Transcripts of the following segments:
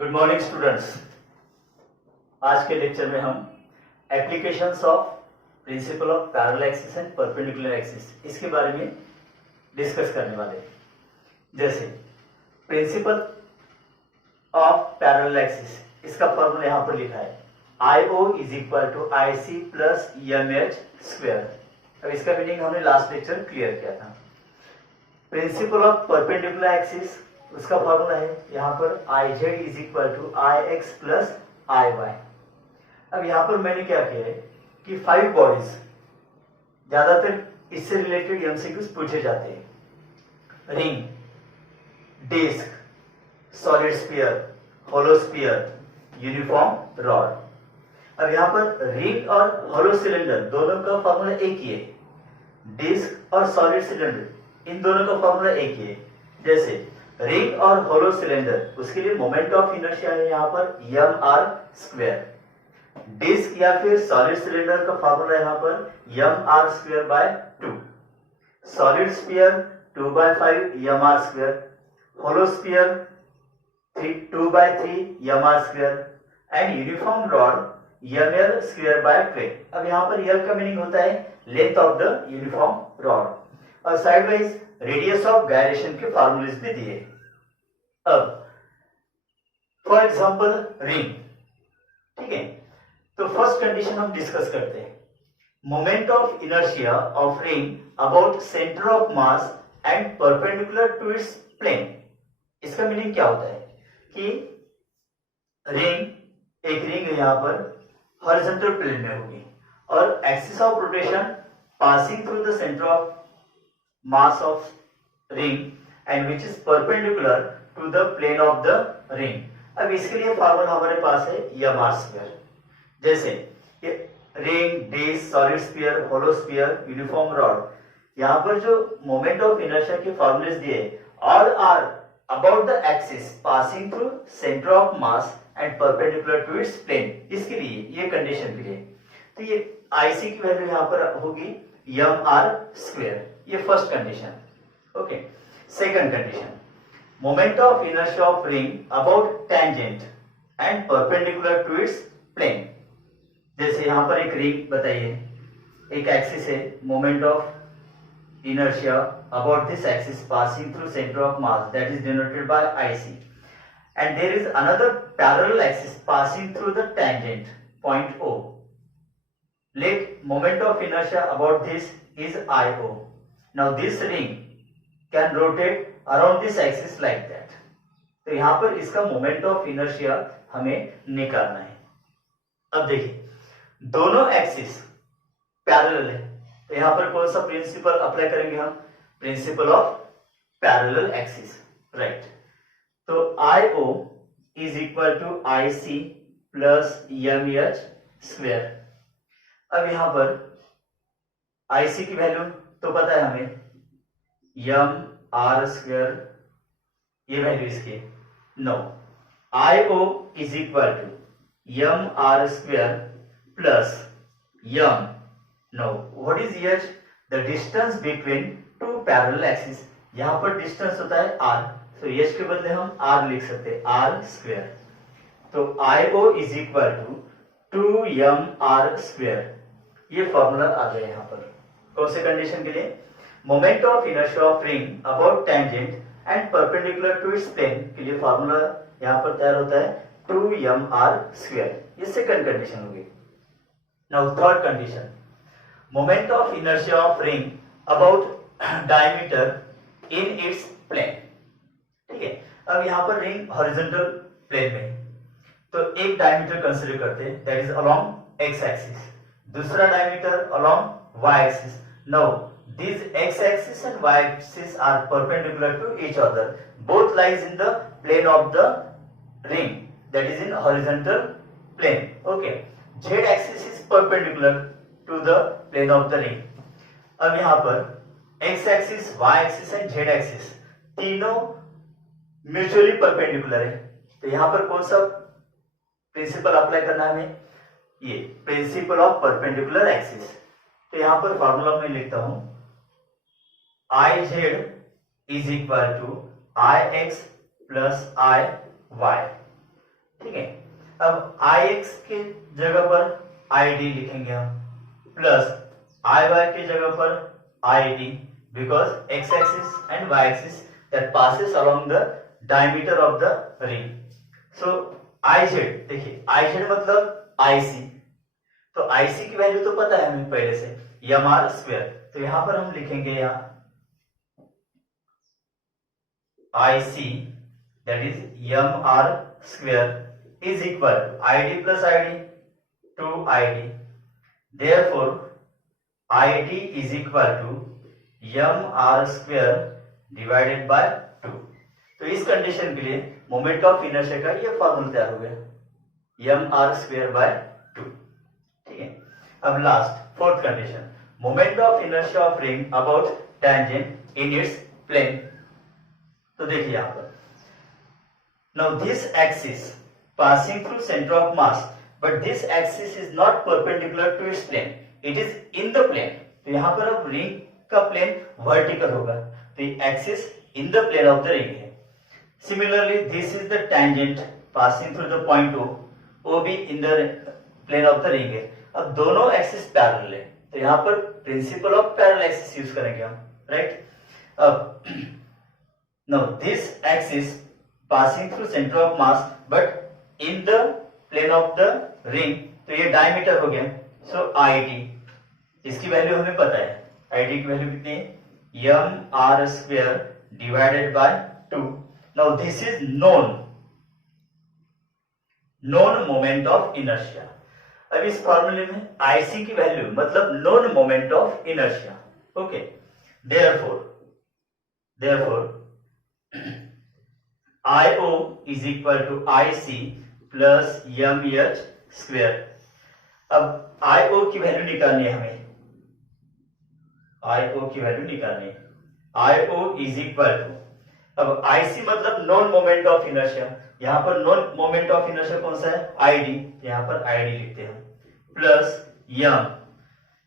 Good morning students. आज के lecture में हम applications of principle of parallel axis and perpendicular axis इसके बारे में डिस्कस करने वाले हैं। जैसे प्रिंसिपल ऑफ पैरेलल एक्सिस, इसका फॉर्मूला यहां पर लिखा है IO is equal to IC plus MH square. अब इसका मीनिंग हमने लास्ट लेक्चर क्लियर किया था। प्रिंसिपल ऑफ परपेंडिकुलर एक्सिस, उसका फॉर्मूला है यहाँ पर IZ is equal to IX plus IY। अब यहाँ पर मैंने क्या किया है कि 5 बॉडीज, ज्यादातर इससे रिलेटेड एमसीक्यूज पूछे जाते हैं। Ring, disc, solid sphere, hollow sphere, uniform rod. अब यहाँ पर रिंग और होलो सिलेंडर दोनों का फॉर्मूला एक ही है। डिस्क और सॉलिड सिलेंडर इन दोनों का फॉर्मूला एक ही है। जैसे रिंग और होलो सिलेंडर, उसके लिए मोमेंट ऑफ इनर्शिया है यहाँ पर mr स्क्वायर। डिस्क या फिर सॉलिड सिलेंडर का फॉर्मूला यहाँ पर mr square by 2। Solid sphere 2/5 mr square, hollow sphere 2/3 mr square and uniform rod ml square by 12। अब यहाँ पर l का मीनिंग होता है length of the uniform rod, और side wise radius of gyration के फॉर्मूलेस भी दिए। अब फॉर एग्जांपल रिंग, ठीक है, तो फर्स्ट कंडीशन हम डिस्कस करते हैं। Moment of inertia of ring about centre of mass and perpendicular to its plane. इसका मीनिंग क्या होता है कि रिंग, एक रिंग है यहाँ पर हॉरिजॉन्टल प्लेन में होगी और axis of rotation passing through the centre of mass of ring and which is perpendicular to the plane of the ring। अब इसके लिए फॉर्मूला हमारे पास है mr स्क्वायर। जैसे ring, disc, solid sphere, hollow sphere, uniform rod, यहाँ पर जो मोमेंट ऑफ इनर्शिया के फॉर्मूलेस दिए all are about the axis passing through centre of mass and perpendicular to its plane. इसके लिए ये कंडीशन के लिए तो ये IC की वैल्यू यहाँ पर होगी mr स्क्वायर। ये first condition. Okay, second condition, moment of inertia of ring about tangent and perpendicular to its plane. जैसे यहां पर एक रिंग बताइए, एक एक्सिस है, moment of inertia about this axis passing through centre of mass that is denoted by IC, and there is another parallel axis passing through the tangent point O। Let moment of inertia about this is IO. Now this ring can rotate around this axis like that। तो यहां पर इसका moment of inertia हमें निकालना है। अब देखिए दोनों एक्सिस पैरेलल है, तो यहां पर कौन सा प्रिंसिपल अप्लाई करेंगे हम? Principle of parallel axis, right. तो IO is equal to IC plus MH square. अब यहां पर IC की वैल्यू तो पता है हमें mr स्क्वायर, ये वैल्यू इसकी। No, IO is equal to mr square plus m। No, what is h? The distance between two parallel axis. यहां पर डिस्टेंस होता है r, तो h के बदले हम r लिख सकते हैं, r स्क्वायर। तो IO is equal to 2mr square. ये फॉर्मूला आ गया यहाँ पर कौन से कंडीशन के लिए? Moment of inertia of ring about tangent and perpendicular to its plane के लिए फॉर्मूला यहाँ पर तैयार होता है 2mr स्क्वायर। ये सेकंड कंडीशन होगी। Now third condition, moment of inertia of ring about diameter in its plane. ठीक है, अब यहाँ पर रिंग हॉरिजॉन्टल प्लेन में, तो एक डायमीटर कंसीडर करते हैं that is along x axis, दूसरा diameter along y axis। Now these x axis and y axis are perpendicular to each other, both lies in the plane of the ring, that is in horizontal plane। Okay, z axis is perpendicular to the plane of the ring। अब यहाँ पर x axis, y axis and z axis तीनों mutually perpendicular है, तो यहाँ पर कौन सा प्रिंसिपल अप्लाई करना है हमें? ये प्रिंसिपल ऑफ परपेंडिकुलर एक्सिस। तो यहां पर फॉर्मूला में लिखता हूं IZ is equal to IX plus IY। ठीक है। अब आई एक्स के जगह पर आई डी लिखेंगे हम, प्लस आई वाई की जगह पर I D, because X axis and Y axis that passes along the diameter of the ring. So I Z, देखिए आई जेड मतलब आई सी, तो आई सी की वैल्यू तो पता है हमें पहले से, एम आर स्क्वायर। तो यहां पर हम लिखेंगे यहाँ I C that is M R square is equal to I D plus I D two I D, therefore I D is equal to M R square divided by 2। तो इस condition के लिए मोमेंट ऑफ इनर्शिया का ये formula तैयार हो गया, M R square by 2। ठीक है। अब last fourth condition, moment of inertia of ring about tangent in its plane. तो देखिए यहां पर, now this axis passing through centre of mass, but this axis is not perpendicular to its plane, it is in the plane. तो यहां पर अब ring का plane vertical होगा, तो ये axis in the plane of the ring है। Similarly, this is the tangent passing through the point O, OB in the plane of the ring है। अब दोनों एक्सिस पैरेलल है, तो यहाँ पर principal of parallel axis use करेंगे हम, राइट। अब now this axis passing through center of mass but in the plane of the ring, तो ये डायमीटर हो गया, so ID, इसकी वैल्यू हमें पता है, ID की वैल्यू कितनी है, M R square divided by 2। Now this is known moment of inertia। अब इस फॉर्मूले में IC की वैल्यू मतलब known moment of inertia। Okay, therefore IO is equal to IC plus MH square। अब IO की वैल्यू निकालनी है हमें, IO की वैल्यू निकालनी है, IO is equal to, अब IC मतलब नॉन मोमेंट ऑफ इनर्शिया, यहां पर नॉन मोमेंट ऑफ इनर्शिया कौन सा है, ID, यहां पर ID लिखते हैं, plus M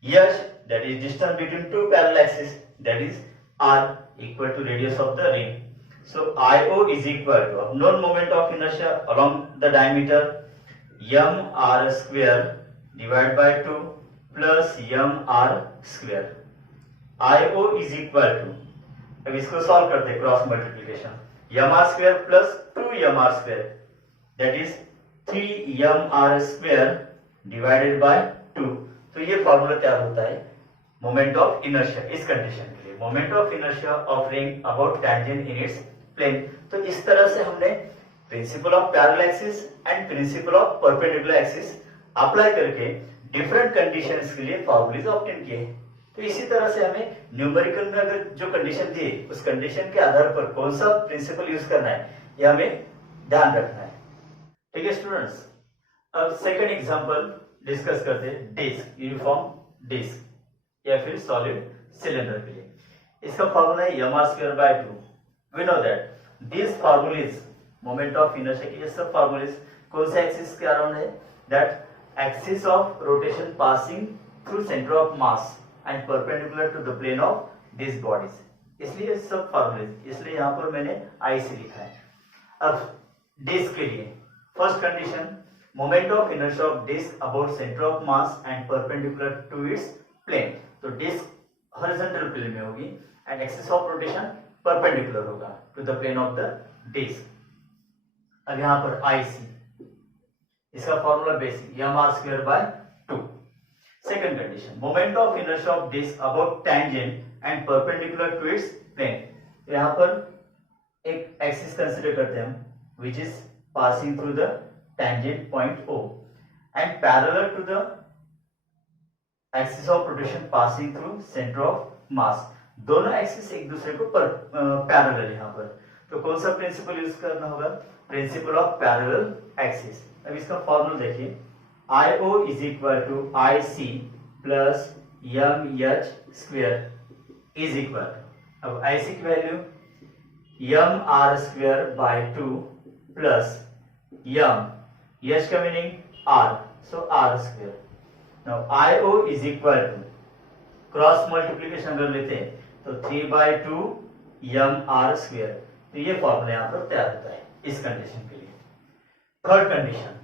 H that is distance between two parallel axis that is R equal to radius of the ring. So IO is equal to, अब known moment of inertia along the diameter M R square divide by 2 plus M R square. IO is equal to, अब इसको solve करते हैं, cross multiplication, M R square plus 2 R square that is 3 R square divided by 2। तो ये formula तैयार होता है moment of inertia इस कंडीशन के लिए, moment of inertia of ring about tangent in its plane. तो इस तरह से हमने principle of parallel axis and principle of perpendicular axis apply करके डिफरेंट कंडीशंस के लिए फॉर्मूलेज ऑब्टेन किए। तो इसी तरह से हमें न्यूमेरिकल में अगर जो कंडीशन दी उस कंडीशन के आधार पर कौन सा प्रिंसिपल यूज करना है यह हमें ध्यान रखना है। ठीक है स्टूडेंट्स, अब सेकंड एग्जांपल डिस्कस करते हैं, डिस्क, यूनिफॉर्म डिस्क या फिर सॉलिड सिलेंडर के लिए। इसका फॉर्मूला है M R square by 2। We know that this formulae moment of inertia के ये सब फॉर्मूलेज कौन से एक्सिस के अराउंड है, that axis of rotation passing through centre of mass and perpendicular to the plane of this bodies, इसलिए सब formulas, इसलिए यहां पर मैंने IC लिखा है। अब डिस्क के लिए first condition, moment of inertia of disc about centre of mass and perpendicular to its plane. तो डिस्क हॉरिजॉन्टल प्लेन में होगी and axis of rotation perpendicular होगा to the plane of the disc. अब यहां पर IC, इसका formula basic M R square by 2। Second condition, moment of inertia of disc about tangent and perpendicular to its plane. यहां पर एक axis consider करते हैं हम which is passing through the tangent point O and parallel to the axis of rotation passing through centre of mass. दोनों axis एक दूसरे को पैरेलल है यहां पर, तो कौन सा प्रिंसिपल यूज करना होगा, प्रिंसिपल ऑफ पैरेलल एक्सिस। अब इसका फॉर्मूला देखिए, IO is equal to IC plus MH square is equal, अब IC की value MR square by 2 plus H का meaning R, so R square। Now IO is equal to, cross multiplication कर लेते हैं तो 3/2 MR square। तो ये formula यहाँ पर तैयार होता है इस कंडीशन के लिए। Third condition,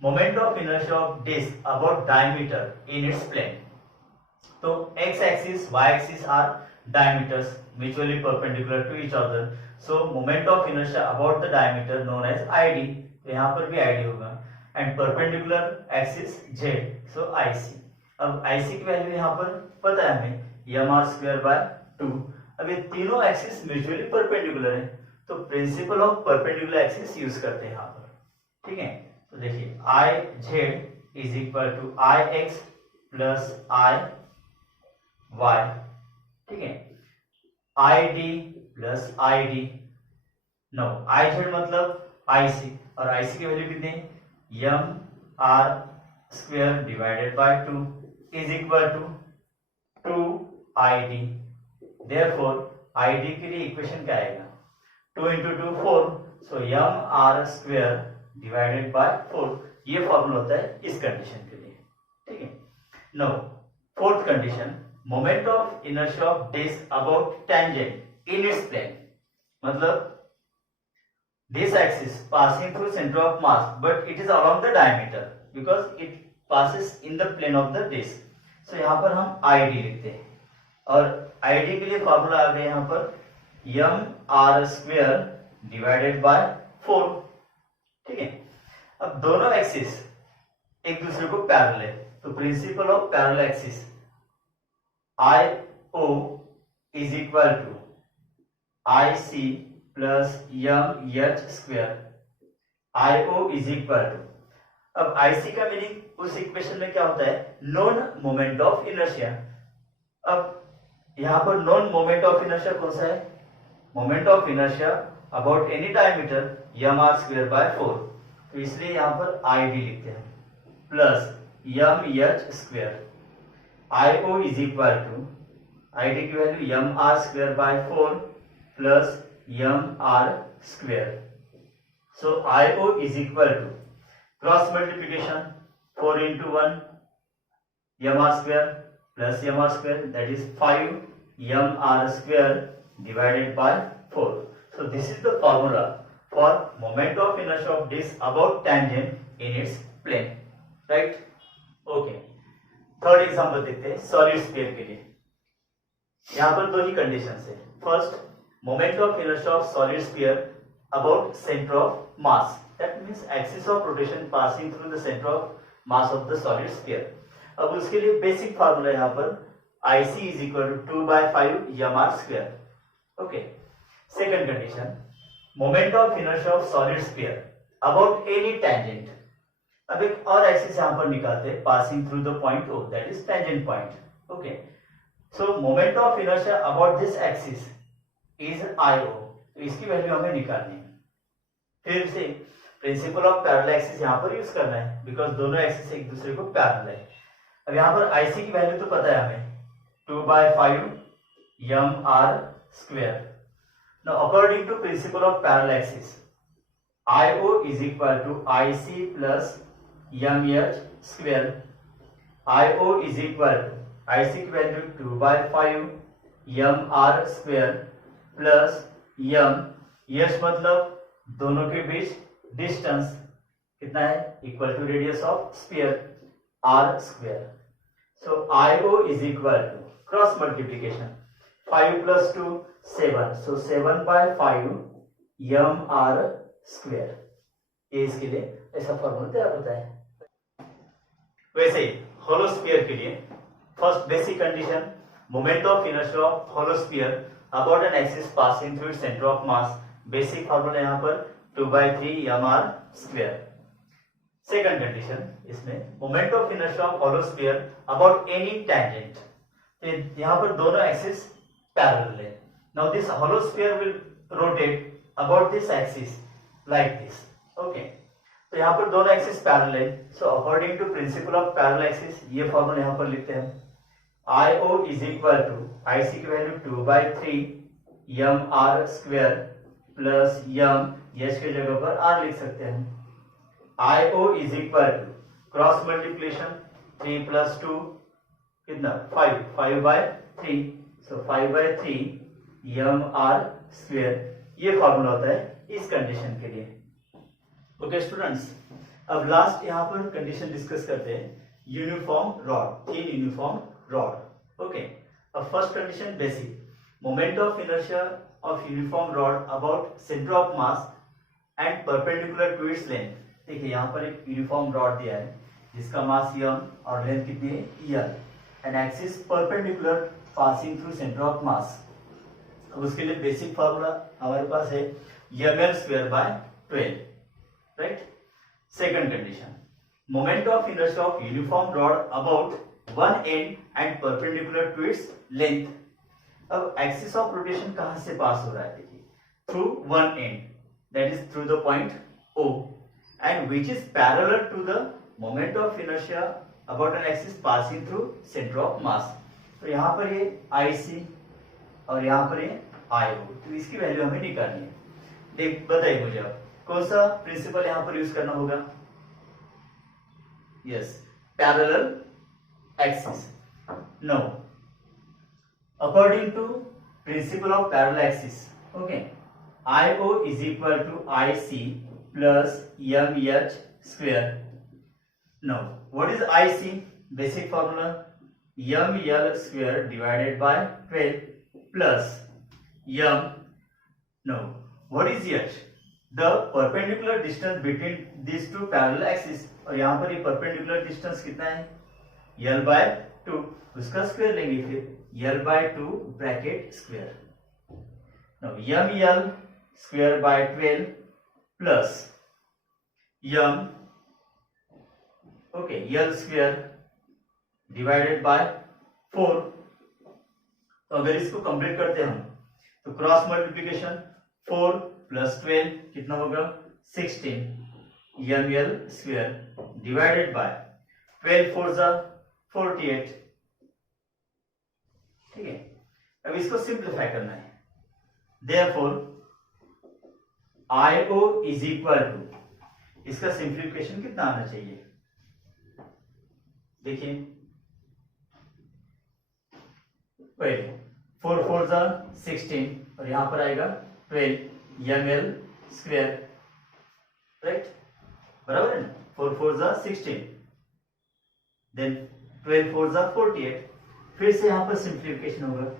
moment of inertia of disc about diameter in its plane. तो x axis y axis are diameters mutually perpendicular to each other, so moment of inertia about the diameter known as id, तो यहाँ पर भी id होगा, and perpendicular axis z, so ic। अब ic की value यहाँ पर पता है हमें mr स्क्वायर बाय 2। अब ये तीनों एक्सिस म्यूचुअली परपेंडिकुलर है, तो principle of perpendicular axis use करते हैं यहाँ पर, ठीक है। तो देखिए I Z is equal to I X plus I Y, ठीक है, I D plus I D. No I Z मतलब आई सी, और आई सी की वैल्यू कितनी है, M R square divided by 2 is equal to 2 I D. Therefore I D के लिए equation क्या आएगा, 2 into 2 4, so M R square divided by 4, ये फॉर्मूला होता है इस कंडीशन के लिए, ठीक है। No fourth condition, moment of inertia of disc about tangent in its plane, मतलब this axis passing through center of mass but it is along the diameter because it passes in the plane of the disk, so यहाँ पर हम id लिखते हैं, और id के लिए formula आ गया यहाँ पर यम आर स्क्वायर डिवाइडेड बाय 4, ठीक है। अब दोनों एक्सिस एक दूसरे को पैरेलल है, तो principle of parallel axis I O is equal to I C plus M H square, I O is equal to, अब आई सी का मीनिंग उस इक्वेशन में क्या होता है, नॉन मोमेंट ऑफ इनर्शिया। अब यहां पर नॉन मोमेंट ऑफ इनर्शिया कौन सा है, moment of inertia about any diameter M R square by 4, तो इसलिए यहां पर आई डी लिखते हैं plus M H square, I O is equal to, I D की value M R square by 4 plus M R square, so I O is equal to cross multiplication 4 into 1 M R square plus M R square, that is 5 M R square divided by 4। So this is the formula for moment of inertia of disk about tangent in its plane, right? Okay. Third example देखते हैं solid sphere के लिए। यहाँ पर दो ही conditions है। First, moment of inertia of solid sphere about centre of mass, that means axis of rotation passing through the centre of mass of the solid sphere. अब उसके लिए बेसिक फार्मूला यहाँ पर IC is equal to 2/5 M R square. Okay. Second condition, moment of inertia of solid sphere about any tangent. अब एक और axis यहां पर निकालते हैं passing through the point O, that is tangent point. Okay, so moment of inertia about this axis is IO, तो इसकी value हमें निकालनी है। फिर से प्रिंसिपल ऑफ पैरेलल एक्सिस यहां पर यूज करना है, बिकॉज दोनों एक्सिस एक दूसरे को पैरेलल है। अब यहां पर IC की वैल्यू तो पता है हमें 2/5 M R square. Now according to principle of parallel axis, IO is equal to IC plus MH square. IO is equal to IC की value 2/5 MR square plus M, H मतलब दोनों के बीच distance कितना है, equal to radius of sphere R square. So IO is equal to cross multiplication 5 plus 2 7, so 7/5 M R square. ये इसके लिए ऐसा फॉर्मूला तैयार होता है। वैसे ही होलो स्फीयर के लिए first basic condition, moment of inertia of hollow sphere about an axis passing through its centre of mass, basic formula यहाँ पर 2/3 M R square. Second condition, इसमें moment of inertia of hollow sphere about any tangent, यहाँ पर दोनों axis parallel है। Now this hollow sphere will rotate about this axis like this. Okay. तो यहाँ पर दोनों एक्सिस पैरेलल है, so according to principle of parallel axis ये फॉर्मूला यहाँ पर लिखते हैं। IO is equal to IC की वैल्यू 2/3 M R square plus M, यश के जगह पर R लिख सकते हैं। IO is equal to cross multiplication 3 plus 2 कितना 5/3, so 5/3 यम आर स्क्वायर, ये फॉर्मूला होता है इस कंडीशन के लिए। ओके स्टूडेंट्स, अब लास्ट यहाँ पर कंडीशन डिस्कस करते हैं, uniform rod, thin uniform rod. Okay, अब first condition basic, moment of inertia of uniform rod about centre of mass and perpendicular to its length. देखिए यहाँ पर एक यूनिफॉर्म रॉड दिया है जिसका मास m और लेंथ कितनी है l, and axis perpendicular passing through centre of mass. अब उसके लिए बेसिक फार्मूला हमारे पास है ml square by 12, right. Second condition, moment of inertia of uniform rod about one end and perpendicular to its length. अब axis of rotation कहां से pass हो रहा है, देखिए through one end, that is through the point O, and which is parallel to the moment of inertia about an axis passing through center of mass। तो यहाँ पर ये IC और यहाँ पर ये IO, तो इसकी वैल्यू हमें निकालनी है। देख बताइए मुझे अब कौन सा प्रिंसिपल यहाँ पर यूज करना होगा। Yes, parallel axis. No, according to principle of parallel axis, okay, IO is equal to IC plus MH square. Now, what is IC? Basic formula ML square divided by 12 plus M. Now, what is H? The perpendicular distance between these two parallel axes. और यहाँ पर ये perpendicular distance कितना है? L by 2. उसका square लेंगे फिर L by 2 bracket square. Now, ML square by 12 plus m, okay, l square divided by 4। तो अगर इसको कंप्लीट करते हैं हम तो क्रॉस मल्टीप्लिकेशन 4 प्लस 12 कितना होगा 16 ml स्क्वायर डिवाइडेड बाय 12 4 जा 48। ठीक है, अब इसको सिंप्लीफाई करना है, therefore IO is equal to, इसका सिंप्लीफिकेशन कितना आना चाहिए, देखिए पहले 4 4 जा 16 और यहां पर आएगा 12 ml स्क्वायर, राइट, बराबर है ना। 4 4 जा 16, देन 12 4 जा 48, फिर से यहां पर सिंप्लीफिकेशन होगा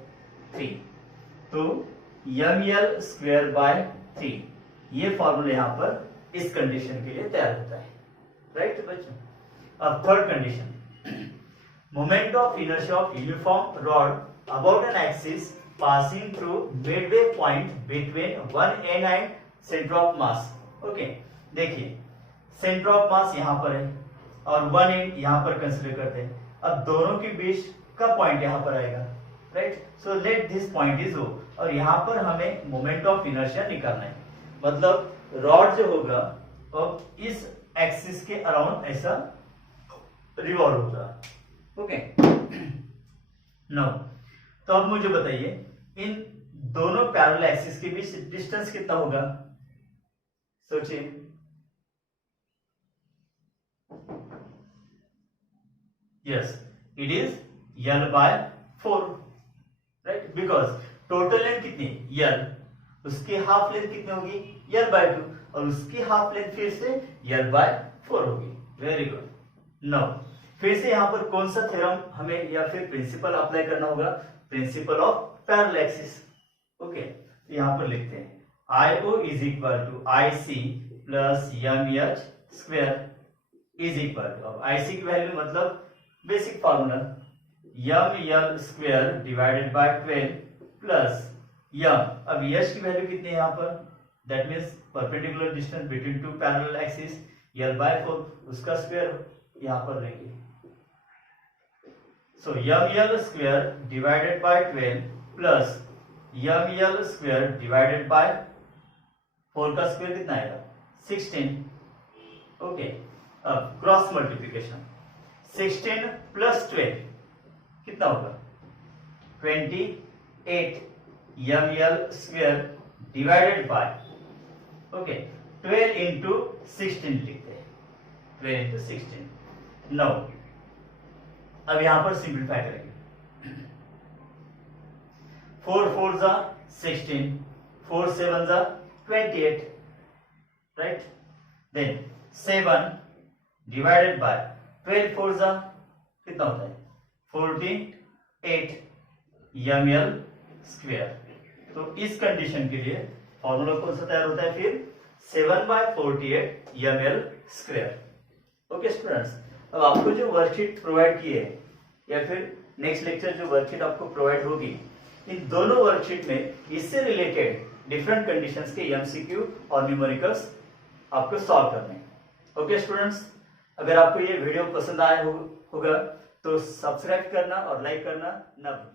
3, तो ml स्क्वायर बाय 3, ये फॉर्मूला यहां पर इस कंडीशन के लिए तैयार होता है, राइट बच्चों। अब third condition, moment of inertia of uniform rod about an axis passing through Midway point between one end and centre of mass. Okay, देखिए सेंटर ऑफ मास यहां पर है और वन एंड यहां पर कंसीडर करते हैं। अब दोनों के बीच का पॉइंट यहां पर आएगा, right. So let this point is O, और यहां पर हमें मोमेंट ऑफ इनर्शिया निकालना है, मतलब रॉड जो होगा अब इस एक्सिस के अराउंड ऐसा रिवॉल्व होगा। ओके, नाउ तो अब मुझे बताइए इन दोनों पैरेलल एक्सिस के बीच डिस्टेंस कितना होगा, सोचिए। Yes, it is L by 4, right, because total length कितनी L, उसकी हाफ लेंथ कितनी होगी L by 2 और उसकी हाफ लेंथ फिर से L by 4 होगी। Very good. नाउ फिर से यहाँ पर कौन सा थ्योरम हमें या फिर प्रिंसिपल अप्लाई करना होगा, principle of parallel axis. Okay, तो यहाँ पर लिखते हैं IO is equal to IC plus MH square is equal to, अब IC की वैल्यू मतलब basic formula ML square divided by 12 plus M, अब H की वैल्यू कितनी है यहाँ पर, that means perpendicular distance between two parallel axis L by 4, उसका स्क्वायर यहाँ पर लेंगे। So ML square divided by 12 plus ML square divided by 4 का स्क्वायर कितना आएगा 16। ओके, अब क्रॉस मल्टीप्लिकेशन 16 प्लस 12 कितना होगा 28 ML square divided bye, okay, 12 into 16 लिखते हैं, 12 इंटू 16। नो, अब यहां पर सिंप्लीफाई करेंगे, 4 4 जा 16, 4 7 जा 28, right, then 7 divided by 12 four जा कितना होता है 48 ml स्क्वायर। तो इस कंडीशन के लिए फॉर्मूला कौन सा तैयार होता है फिर 7/48 ml स्क्वायर। ओके स्टूडेंट्स, अब आपको जो वर्कशीट प्रोवाइड की है या फिर नेक्स्ट लेक्चर जो वर्कशीट आपको प्रोवाइड होगी, इन दोनों वर्कशीट में इससे रिलेटेड डिफरेंट कंडीशंस के एमसीक्यू और न्यूमेरिकल्स आपको सॉल्व करने हैं। ओके स्टूडेंट्स, अगर आपको ये वीडियो पसंद आया होगा तो सब्सक्राइब करना और लाइक करना ना भूलें।